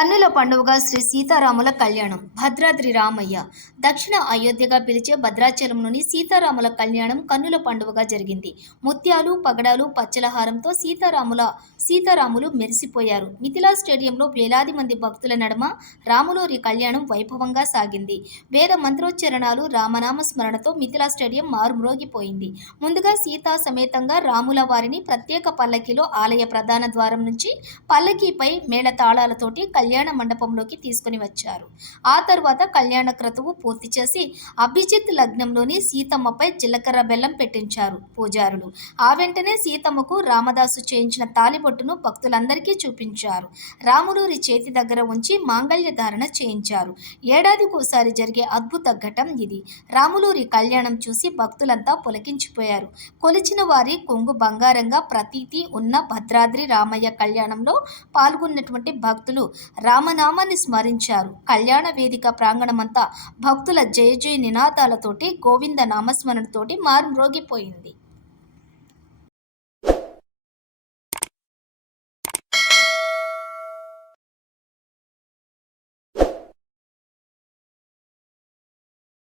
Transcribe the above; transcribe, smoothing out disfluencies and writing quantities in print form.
కన్నుల పండుగగా శ్రీ సీతారాముల కళ్యాణం. భద్రాద్రి రామయ్య. దక్షిణ అయోధ్యగా పిలిచే భద్రాచలంలోని సీతారాముల కళ్యాణం కన్నుల పండుగగా జరిగింది. ముత్యాలు, పగడాలు, పచ్చల హారంతో సీతారాములు మెరిసిపోయారు. మిథిలా స్టేడియంలో వేలాది మంది భక్తుల నడుమ రాములోరి కళ్యాణం వైభవంగా సాగింది. వేద మంత్రోచ్చరణాలు, రామనామ స్మరణతో మిథిలా స్టేడియం మారుమ్రోగిపోయింది. ముందుగా సీతా సమేతంగా రాముల వారిని ప్రత్యేక పల్లకీలో ఆలయ ప్రధాన ద్వారం నుంచి పల్లకీపై మేళతాళాలతోటి కళ్యాణ మండపంలోకి తీసుకుని వచ్చారు. ఆ తర్వాత కళ్యాణ క్రతువు పూర్తి చేసి అభిజిత్ లగ్నంలోని సీతమ్మపై జీలకర్ర బెల్లం పెట్టించారు పూజారులు. ఆ వెంటనే సీతమ్మకు రామదాసు చేయించిన తాలిబొట్టును భక్తులందరికీ చూపించారు. రాములూరి చేతి దగ్గర ఉంచి మాంగళ్య ధారణ చేయించారు. ఏడాదికోసారి జరిగే అద్భుత ఘటం ఇది. రాములూరి కళ్యాణం చూసి భక్తులంతా పులకించిపోయారు. కొలిచిన వారి కొంగు బంగారంగా ప్రతీతి ఉన్న భద్రాద్రి రామయ్య కళ్యాణంలో పాల్గొన్నటువంటి భక్తులు రామనామాన్ని స్మరించారు. కళ్యాణ వేదిక ప్రాంగణమంతా భక్తుల జయ జయ నినాదాలతోటి, గోవింద నామస్మరణతోటి మారుమ్రోగిపోయింది.